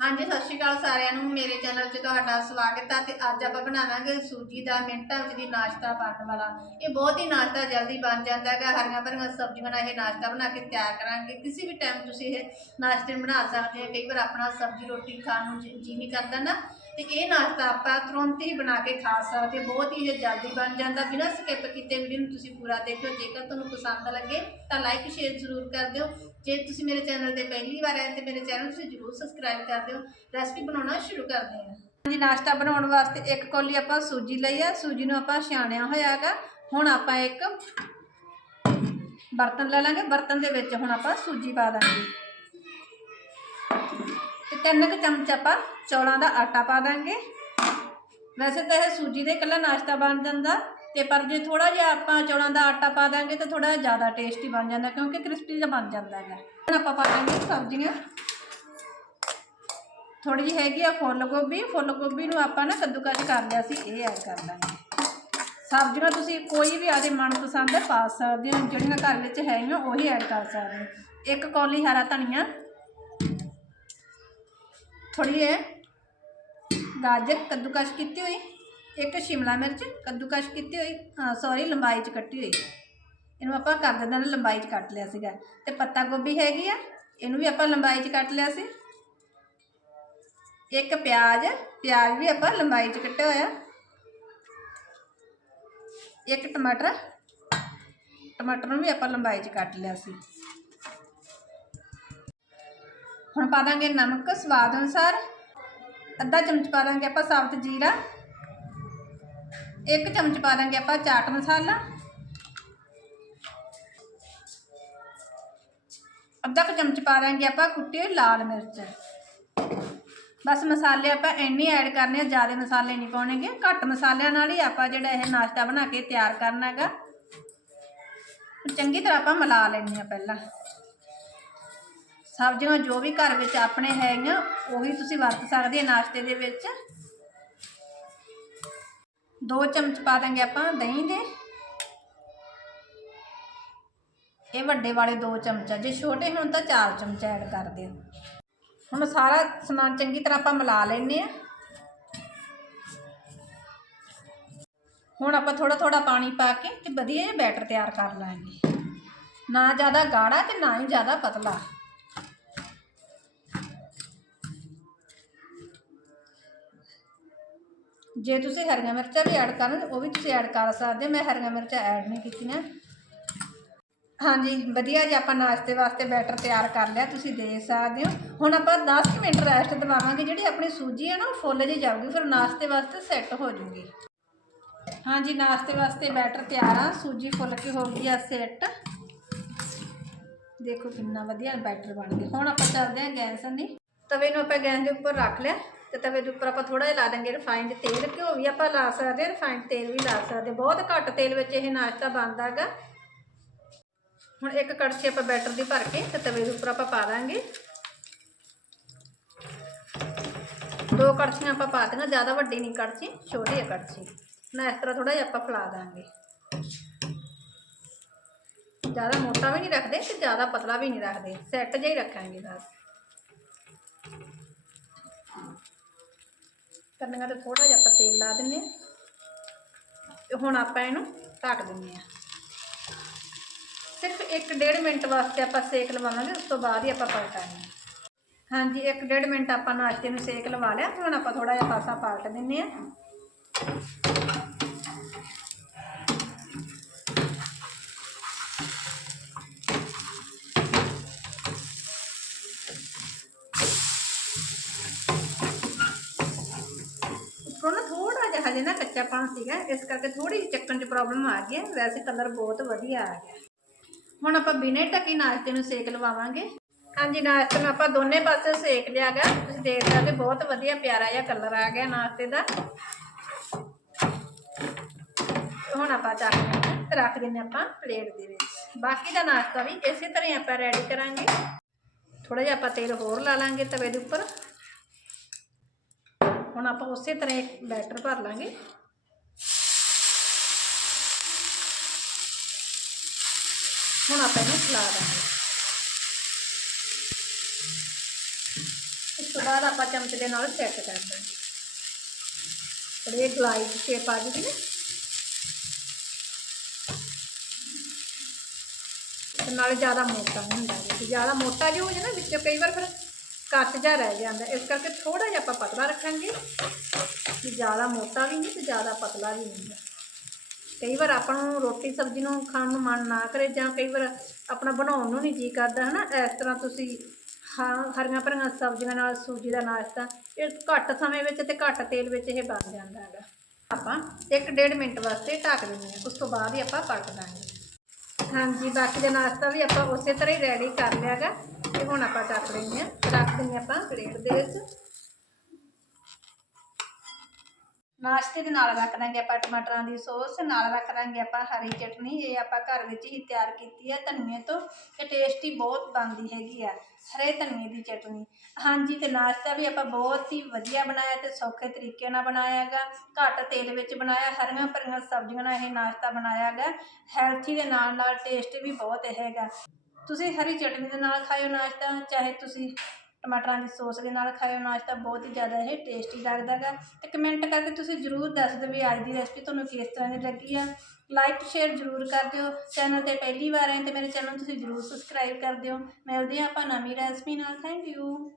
ਹਾਂਜੀ, ਸਤਿ ਸ਼੍ਰੀ ਅਕਾਲ ਸਾਰਿਆਂ ਨੂੰ। ਮੇਰੇ ਚੈਨਲ 'ਚ ਤੁਹਾਡਾ ਸਵਾਗਤ ਹੈ ਤੇ ਅੱਜ ਆਪਾਂ ਬਣਾਵਾਂਗੇ ਸੂਜੀ ਦਾ ਮਿੰਟਾਂ ਵਿੱਚ ਦੀ ਨਾਸ਼ਤਾ ਬਣਨ ਵਾਲਾ। ਇਹ ਬਹੁਤ ਹੀ ਨਾਸ਼ਤਾ ਜਲਦੀ ਬਣ ਜਾਂਦਾ ਹੈਗਾ। ਹਰੀਆਂ ਭਰੀਆਂ ਸਬਜ਼ੀਆਂ ਨਾਲ ਇਹ ਨਾਸ਼ਤਾ ਬਣਾ ਕੇ ਤਿਆਰ ਕਰਾਂਗੇ। ਕਿਸੇ ਵੀ ਟਾਈਮ ਤੁਸੀਂ ਇਹ ਨਾਸ਼ਤੇ ਬਣਾ ਸਕਦੇ ਹੋ। ਕਈ ਵਾਰ ਆਪਣਾ ਸਬਜ਼ੀ ਰੋਟੀ ਖਾਣ ਨੂੰ ਜੀ ਜੀ ਨਹੀਂ ਕਰਦਾ ਨਾ। ਤੇ ਇਹ ਨਾਸ਼ਤਾ ਆਪਾਂ ਤੁਰੰਤ ਹੀ ਬਣਾ ਕੇ ਖਾ ਸਕਦੇ ਬਹੁਤ ਹੀ ਇਹ ਜਲਦੀ ਬਣ ਜਾਂਦਾ। ਬਿਨਾਂ ਸਕਿਪ ਕੀਤੇ ਵੀਡੀਓ ਨੂੰ ਤੁਸੀਂ ਪੂਰਾ ਦੇਖਿਓ। ਜੇਕਰ ਤੁਹਾਨੂੰ ਪਸੰਦ ਲੱਗੇ ਤਾਂ ਲਾਈਕ ਸ਼ੇਅਰ ਜ਼ਰੂਰ ਕਰ ਦਿਓ। ਜੇ ਤੁਸੀਂ ਮੇਰੇ ਚੈਨਲ ਤੇ ਪਹਿਲੀ ਵਾਰ ਆਏ ਤੇ ਮੇਰੇ ਚੈਨਲ ਤੁਸੀਂ ਜ਼ਰੂਰ ਸਬਸਕ੍ਰਾਈਬ ਕਰ ਦਿਓ। ਰੈਸਪੀ ਬਣਾਉਣਾ ਸ਼ੁਰੂ ਕਰਦੇ ਹਾਂ। ਹਾਂਜੀ, ਨਾਸ਼ਤਾ ਬਣਾਉਣ ਵਾਸਤੇ ਇੱਕ ਕੌਲੀ ਆਪਾਂ ਸੂਜੀ ਲਈ ਆ। ਸੂਜੀ ਨੂੰ ਆਪਾਂ ਛਾਣਿਆ ਹੋਇਆ ਹੈਗਾ ਹੁਣ ਆਪਾਂ ਇੱਕ ਬਰਤਨ ਲੈ ਲਾਂਗੇ। ਬਰਤਨ ਦੇ ਵਿੱਚ ਹੁਣ ਆਪਾਂ ਸੂਜੀ ਪਾ ਦਾਂਗੇ। ਤੇ ਤਿੰਨ ਕੁ ਚਮਚ ਆਪਾਂ ਚੌਲਾਂ ਦਾ ਆਟਾ ਪਾ ਦਾਂਗੇ। ਵੈਸੇ ਤਾਂ ਇਹ ਸੂਜੀ ਦੇ ਇਕੱਲਾ ਨਾਸ਼ਤਾ ਬਣ ਜਾਂਦਾ, ਤੇ ਪਰ ਜੇ ਥੋੜਾ ਜਿਹਾ ਆਪਾਂ ਚੌਲਾਂ ਦਾ ਆਟਾ ਪਾ ਦਾਂਗੇ ਤਾਂ ਥੋੜਾ ਜ਼ਿਆਦਾ ਟੇਸਟੀ ਬਣ ਜਾਂਦਾ, ਕਿਉਂਕਿ ਕ੍ਰਿਸਪੀ ਦਾ ਬਣ ਜਾਂਦਾ ਹੈਗਾ। ਹੁਣ ਆਪਾਂ ਪਾ ਦਾਂਗੇ ਸਬਜ਼ੀਆਂ। ਥੋੜੀ ਜਿਹੀ ਹੈਗੀ ਆ ਫੁੱਲ ਗੋਭੀ ਫੁੱਲ ਗੋਭੀ ਨੂੰ ਆਪਾਂ ਨਾ ਕੱਦੂਕਸ ਕਰ ਲਿਆ ਸੀ, ਇਹ ਐਡ ਕਰ ਦਾਂਗੇ। ਸਬਜ਼ੀਆਂ ਤੁਸੀਂ ਕੋਈ ਵੀ ਆਦੇ ਮਨਪਸੰਦ ਪਾ ਸਕਦੇ ਹੋ, ਜਿਹੜੀਆਂ ਘਰ ਵਿੱਚ ਹੈਗੀਆਂ, ਉਹੀ ਐਡ ਕਰ ਸਕਦੇ ਹੋ। ਇੱਕ ਕੌਲੀ ਹਰਾ ਧਨੀਆ ਥੋੜੀ ਹੈ ਗਾਜਰ ਕੱਦੂਕਸ ਕੀਤੀ ਹੋਈ, ਇੱਕ ਸ਼ਿਮਲਾ ਮਿਰਚ ਕੱਦੂਕਸ ਕੀਤੀ ਹੋਈ ਸੌਰੀ ਲੰਬਾਈ 'ਚ ਕੱਟੀ ਹੋਈ। ਇਹਨੂੰ ਆਪਾਂ ਕਰ ਦਿੰਦੇ ਹਾਂ ਲੰਬਾਈ 'ਚ ਕੱਟ ਲਿਆ ਸੀਗਾ। ਤੇ ਪੱਤਾ ਗੋਭੀ ਹੈਗੀ ਆ, ਇਹਨੂੰ ਵੀ ਆਪਾਂ ਲੰਬਾਈ 'ਚ ਕੱਟ ਲਿਆ ਸੀ। ਇੱਕ ਪਿਆਜ਼ ਪਿਆਜ਼ ਵੀ ਆਪਾਂ ਲੰਬਾਈ 'ਚ ਕੱਟਿਆ ਹੋਇਆ। ਇੱਕ ਟਮਾਟਰ ਟਮਾਟਰ ਨੂੰ ਵੀ ਆਪਾਂ ਲੰਬਾਈ 'ਚ ਕੱਟ ਲਿਆ ਸੀ। ਹੁਣ ਪਾ ਦਾਂਗੇ ਨਮਕ, ਸਵਾਦ ਅਨੁਸਾਰ ਅੱਧਾ ਚਮਚ ਪਾ ਦਾਂਗੇ ਆਪਾਂ ਸਾਬਤ ਜੀਰਾ, ਇੱਕ ਚਮਚ ਪਾ ਦਾਂਗੇ ਆਪਾਂ ਚਾਟ ਮਸਾਲਾ, ਅੱਧਾ ਕੁ ਚਮਚ ਪਾ ਦਾਂਗੇ ਆਪਾਂ ਕੁੱਟੀ ਹੋਈ ਲਾਲ ਮਿਰਚ। ਬਸ ਮਸਾਲੇ ਆਪਾਂ ਇੰਨੇ ਐਡ ਕਰਨੇ ਆ, ਜ਼ਿਆਦਾ ਮਸਾਲੇ ਨਹੀਂ ਪਾਉਣੇਗੇ। ਘੱਟ ਮਸਾਲਿਆਂ ਨਾਲ ਹੀ ਆਪਾਂ ਜਿਹੜਾ ਇਹ ਨਾਸ਼ਤਾ ਬਣਾ ਕੇ ਤਿਆਰ ਕਰਨਾ ਹੈਗਾ। ਚੰਗੀ ਤਰ੍ਹਾਂ ਆਪਾਂ ਮਿਲਾ ਲੈਣੀ ਆ ਪਹਿਲਾਂ। ਸਬਜ਼ੀਆਂ ਜੋ ਵੀ ਘਰ ਵਿੱਚ ਆਪਣੇ ਹੈਗੀਆਂ, ਉਹੀ ਤੁਸੀਂ ਵਰਤ ਸਕਦੇ ਆ ਨਾਸ਼ਤੇ ਦੇ ਵਿੱਚ। ਦੋ ਚਮਚ ਪਾ ਦਾਂਗੇ ਆਪਾਂ ਦਹੀਂ ਦੇ। ਇਹ ਵੱਡੇ ਵਾਲੇ ਦੋ ਚਮਚ ਜੇ ਛੋਟੇ ਹੋਣ ਤਾਂ ਚਾਰ ਚਮਚ ਐਡ ਕਰ ਦਿਓ। ਹੁਣ ਸਾਰਾ ਸਮਾਨ ਚੰਗੀ ਤਰ੍ਹਾਂ ਆਪਾਂ ਮਿਲਾ ਲੈਨੇ ਆ ਹੁਣ ਆਪਾਂ ਥੋੜਾ ਥੋੜਾ ਪਾਣੀ ਪਾ ਕੇ ਤੇ ਵਧੀਆ ਜਿਹਾ ਬੈਟਰ ਤਿਆਰ ਕਰ ਲਾਂਗੇ। ਨਾ ਜ਼ਿਆਦਾ ਗਾੜਾ ਤੇ ਨਾ ਹੀ ਜ਼ਿਆਦਾ ਪਤਲਾ। ਜੇ ਤੁਸੀਂ ਹਰੀਆਂ ਮਿਰਚਾਂ ਵੀ ਐਡ ਕਰਨਾ ਉਹ ਵੀ ਤੁਸੀਂ ਐਡ ਕਰ ਸਕਦੇ ਹੋ। ਮੈਂ ਹਰੀਆਂ ਮਿਰਚਾਂ ਐਡ ਨਹੀਂ ਕੀਤੀਆਂ। ਹਾਂਜੀ, ਵਧੀਆ ਜੀ, ਆਪਾਂ ਨਾਸ਼ਤੇ ਵਾਸਤੇ ਬੈਟਰ ਤਿਆਰ ਕਰ ਲਿਆ, ਤੁਸੀਂ ਦੇ ਸਕਦੇ ਹੋ। ਹੁਣ ਆਪਾਂ 10 ਮਿੰਟ ਰੈਸਟ ਦਵਾਵਾਂਗੇ, ਜਿਹੜੀ ਆਪਣੀ ਸੂਜੀ ਹੈ ਨਾ, ਉਹ ਫੁੱਲ ਜਿਹੀ ਜਾਊਗੀ, ਫਿਰ ਨਾਸ਼ਤੇ ਵਾਸਤੇ ਸੈੱਟ ਹੋ ਜੂਗੀ। ਹਾਂਜੀ, ਨਾਸ਼ਤੇ ਵਾਸਤੇ ਬੈਟਰ ਤਿਆਰ ਆ, ਸੂਜੀ ਫੁੱਲ ਕੇ ਹੋ ਗਈ ਆ ਸੈੱਟ ਦੇਖੋ ਕਿੰਨਾ ਵਧੀਆ ਬੈਟਰ ਬਣ ਗਿਆ। ਹੁਣ ਆਪਾਂ ਚੱਲਦੇ ਹਾਂ ਗੈਸ ਨਹੀਂ ਤਵੇ ਨੂੰ ਆਪਾਂ ਗੈਸ ਦੇ ਉੱਪਰ ਰੱਖ ਲਿਆ। ਤੇ ਤਵੇ ਦੇ ਉੱਪਰ ਆਪਾਂ ਥੋੜਾ ਜਿਹਾ ਲਾ ਦਾਂਗੇ ਰਿਫਾਈਨਡ ਤੇਲ, ਘਿਓ ਵੀ ਆਪਾਂ ਲਾ ਸਕਦੇ ਹਾਂ ਰਿਫਾਈਨਡ ਤੇਲ ਵੀ ਲਾ ਸਕਦੇ ਬਹੁਤ ਘੱਟ ਤੇਲ ਵਿੱਚ ਇਹ ਨਾਸ਼ਤਾ ਬਣਦਾ ਹੈਗਾ। ਹੁਣ ਇੱਕ ਕੜਛੀ ਆਪਾਂ ਬੈਟਰ ਦੀ ਭਰ ਕੇ ਤੇ ਤਵੇ ਦੇ ਉੱਪਰ ਆਪਾਂ ਪਾ ਦਾਂਗੇ ਦੋ ਕੜਛੀਆਂ ਆਪਾਂ ਪਾ ਦਾਂਗੇ ਜ਼ਿਆਦਾ ਵੱਡੀ ਨਹੀਂ ਕੜਛੀ, ਛੋਟੀ ਹੈ ਕੜਛੀ। ਨਾ ਇਸ ਤਰ੍ਹਾਂ ਥੋੜਾ ਜਿਹਾ ਆਪਾਂ ਫੈਲਾ ਦਾਂਗੇ ਜ਼ਿਆਦਾ ਮੋਟਾ ਵੀ ਨਹੀਂ ਰੱਖਦੇ ਤੇ ਜ਼ਿਆਦਾ ਪਤਲਾ ਵੀ ਨਹੀਂ ਰੱਖਦੇ। ਸੈੱਟ ਜਿਹਾ ਹੀ ਰੱਖਾਂਗੇ ਬਸ। ਕਰਨੀਆਂ ਤੇ ਥੋੜਾ ਜਿਹਾ ਆਪਾਂ ਤੇਲ ਲਾ ਦਿੰਨੇ ਆ ਤੇ ਹੁਣ ਆਪਾਂ ਇਹਨੂੰ ਢੱਕ ਦਿੰਨੇ ਆ ਸਿਰਫ 1.5 ਮਿੰਟ ਵਾਸਤੇ ਆਪਾਂ ਸੇਕ ਲਵਾਵਾਂਗੇ, ਉਸ ਤੋਂ ਬਾਅਦ ਹੀ ਆਪਾਂ ਪਲਟਾਂਗੇ। ਹਾਂਜੀ 1.5 ਮਿੰਟ ਆਪਾਂ ਨਾਸ਼ਤੇ ਨੂੰ ਸੇਕ ਲਵਾ ਲਿਆ, ਹੁਣ ਆਪਾਂ ਥੋੜਾ ਜਿਹਾ ਪਾਸਾ ਪਲਟ ਦਿੰਨੇ ਆ ਉੱਪਰੋਂ ਨਾ ਥੋੜਾ ਨਾ ਕੱਚਾਪਣ ਸੀਗਾ, ਇਸ ਕਰਕੇ ਥੋੜੀ ਜਿਹੀ ਚੱਕਣ 'ਚ ਪ੍ਰੋਬਲਮ ਆ ਗਈ ਹੈ। ਵੈਸੇ ਕਲਰ ਬਹੁਤ ਵਧੀਆ ਆ ਗਿਆ। ਹੁਣ ਆਪਾਂ ਬਿਨੇ ਢੱਕੀ ਨਾਸ਼ਤੇ ਨੂੰ ਸੇਕ ਲਵਾਵਾਂਗੇ। ਹਾਂਜੀ, ਨਾਸ਼ਤੇ ਨੂੰ ਆਪਾਂ ਦੋਨੇ ਪਾਸੇ ਸੇਕ ਲਿਆਗਾ ਤੁਸੀਂ ਦੇਖ ਸਕਦੇ ਬਹੁਤ ਵਧੀਆ ਪਿਆਰਾ ਜਿਹਾ ਕਲਰ ਆ ਗਿਆ ਨਾਸ਼ਤੇ ਦਾ। ਹੁਣ ਆਪਾਂ ਚੱਕ ਕੇ ਰੱਖ ਦਿੰਨੇ ਆਪਾਂ ਪਲੇਟ ਦੇ ਵਿੱਚ। ਬਾਕੀ ਦਾ ਨਾਸ਼ਤਾ ਵੀ ਇਸੇ ਤਰ੍ਹਾਂ ਹੀ ਆਪਾਂ ਰੈਡੀ ਕਰਾਂਗੇ। ਥੋੜਾ ਜਿਹਾ ਆਪਾਂ ਤੇਲ ਹੋਰ ਲਾ ਲਾਂਗੇ ਤਵੇ ਦੇ ਉੱਪਰ। ਹੁਣ ਆਪਾਂ ਉਸੇ ਤਰ੍ਹਾਂ ਇੱਕ ਬੈਟਰ ਭਰ ਲਾਂਗੇ। ਹੁਣ ਆਪਾਂ ਇਹਨੂੰ ਫੈਲਾ ਦਾਂਗੇ। ਇਸ ਤੋਂ ਬਾਅਦ ਆਪਾਂ ਚਮਚ ਦੇ ਨਾਲ ਸੈੱਟ ਕਰ ਦਾਂਗੇ। ਪਰ ਇਹ ਗਲਾਈ ਸ਼ੇਪ ਆ ਜੂਗੀ ਨਾ। ਤੇ ਨਾਲੇ ਜ਼ਿਆਦਾ ਮੋਟਾ ਨਹੀਂ ਹੁੰਦਾ। ਜੇ ਜ਼ਿਆਦਾ ਮੋਟਾ ਜਿਹਾ ਹੋ ਜਾਏ ਨਾ, ਵਿੱਚੋਂ ਕਈ ਵਾਰ ਫਿਰ ਕੱਟ ਜਾ ਰਹਿ ਜਾਂਦਾ। ਇਸ ਕਰਕੇ ਥੋੜਾ ਜਿਹਾ ਆਪਾਂ ਪਤਲਾ ਰੱਖਾਂਗੇ। ਕਿ ਜ਼ਿਆਦਾ ਮੋਟਾ ਵੀ ਨਹੀਂ ਤੇ ਜ਼ਿਆਦਾ ਪਤਲਾ ਵੀ ਨਹੀਂ ਕਈ ਵਾਰ ਆਪਾਂ ਨੂੰ ਰੋਟੀ ਸਬਜ਼ੀ ਨੂੰ ਖਾਣ ਨੂੰ ਮਨ ਨਾ ਕਰੇ ਜਾਂ ਕਈ ਵਾਰ ਆਪਣਾ ਬਣਾਉਣ ਨੂੰ ਨਹੀਂ ਜੀ ਕਰਦਾ, ਹਨਾ? ਇਸ ਤਰ੍ਹਾਂ ਤੁਸੀਂ ਹਾਂ, ਹਰੀਆਂ ਭਰੀਆਂ ਸਬਜ਼ੀਆਂ ਨਾਲ, ਸੂਜੀ ਦਾ ਨਾਸ਼ਤਾ, ਇਹ ਘੱਟ ਸਮੇਂ ਵਿੱਚ ਤੇ ਘੱਟ ਤੇਲ ਵਿੱਚ ਇਹ ਬਣ ਜਾਂਦਾ ਹੈਗਾ। ਆਪਾਂ 1.5 ਮਿੰਟ ਵਾਸਤੇ ਢੱਕ ਦਿੰਦੇ ਹਾਂ। ਉਸ ਤੋਂ ਬਾਅਦ ਹੀ ਆਪਾਂ ਪਲਟ ਦਾਂਗੇ। ਹਾਂਜੀ, ਬਾਕੀ ਦਾ ਨਾਸ਼ਤਾ ਵੀ ਆਪਾਂ ਉਸੇ ਤਰ੍ਹਾਂ ਹੀ ਰੈਡੀ ਕਰ ਲਿਆਗਾ ਤੇ ਹੁਣ ਆਪਾਂ ਚੱਕ ਲੈਂਦੇ ਹਾਂ। ਰੱਖ ਦਿੰਦੇ ਆਪਾਂ ਪਲੇਟ ਦੇ ਵਿੱਚ। ਨਾਸ਼ਤੇ ਦੇ ਨਾਲ ਰੱਖ ਦਾਂਗੇ ਆਪਾਂ ਟਮਾਟਰਾਂ ਦੀ ਸੌਸ, ਨਾਲ ਰੱਖ ਦਾਂਗੇ ਆਪਾਂ ਹਰੀ ਚਟਨੀ। ਇਹ ਆਪਾਂ ਘਰ ਵਿੱਚ ਹੀ ਤਿਆਰ ਕੀਤੀ ਹੈ ਧਨੀਏ ਤੋਂ। ਇਹ ਟੇਸਟੀ ਬਹੁਤ ਬਣਦੀ ਹੈਗੀ ਆ, ਹਰੇ ਧਨੀਏ ਦੀ ਚਟਨੀ। ਹਾਂਜੀ, ਤੇ ਨਾਸ਼ਤਾ ਵੀ ਆਪਾਂ ਬਹੁਤ ਹੀ ਵਧੀਆ ਬਣਾਇਆ ਤੇ ਸੌਖੇ ਤਰੀਕੇ ਨਾਲ ਬਣਾਇਆ ਹੈਗਾ ਘੱਟ ਤੇਲ ਵਿੱਚ ਬਣਾਇਆ, ਹਰੀਆਂ ਭਰੀਆਂ ਸਬਜ਼ੀਆਂ ਨਾਲ ਇਹ ਨਾਸ਼ਤਾ ਬਣਾਇਆ ਹੈਗਾ ਹੈਲਥੀ ਦੇ ਨਾਲ ਨਾਲ ਟੇਸਟ ਵੀ ਬਹੁਤ ਹੈਗਾ। ਤੁਸੀਂ ਹਰੀ ਚਟਨੀ ਦੇ ਨਾਲ ਖਾਇਓ ਨਾਸ਼ਤਾ, ਚਾਹੇ ਤੁਸੀਂ ਟਮਾਟਰਾਂ ਦੀ ਸੌਸ ਦੇ ਨਾਲ ਖਾਇਓ ਨਾਸ਼ਤਾ, ਬਹੁਤ ਹੀ ਜ਼ਿਆਦਾ ਇਹ ਟੇਸਟੀ ਲੱਗਦਾ ਗਾ। ਅਤੇ ਕਮੈਂਟ ਕਰਕੇ ਤੁਸੀਂ ਜਰੂਰ ਦੱਸ ਦਿਓ ਵੀ ਅੱਜ ਦੀ ਰੈਸਪੀ ਤੁਹਾਨੂੰ ਕਿਸ ਤਰ੍ਹਾਂ ਦੀ ਲੱਗੀ ਆ। ਲਾਈਕ ਸ਼ੇਅਰ ਜਰੂਰ ਕਰ ਦਿਓ। ਚੈਨਲ ਤੇ ਪਹਿਲੀ ਵਾਰ ਆਏ ਤੇ ਮੇਰੇ ਚੈਨਲ ਨੂੰ ਤੁਸੀਂ ਜਰੂਰ ਸਬਸਕ੍ਰਾਈਬ ਕਰ ਦਿਓ। ਮਿਲਦੇ ਹਾਂ ਆਪਾਂ ਨਵੀਂ ਰੈਸਪੀ ਨਾਲ। Thank you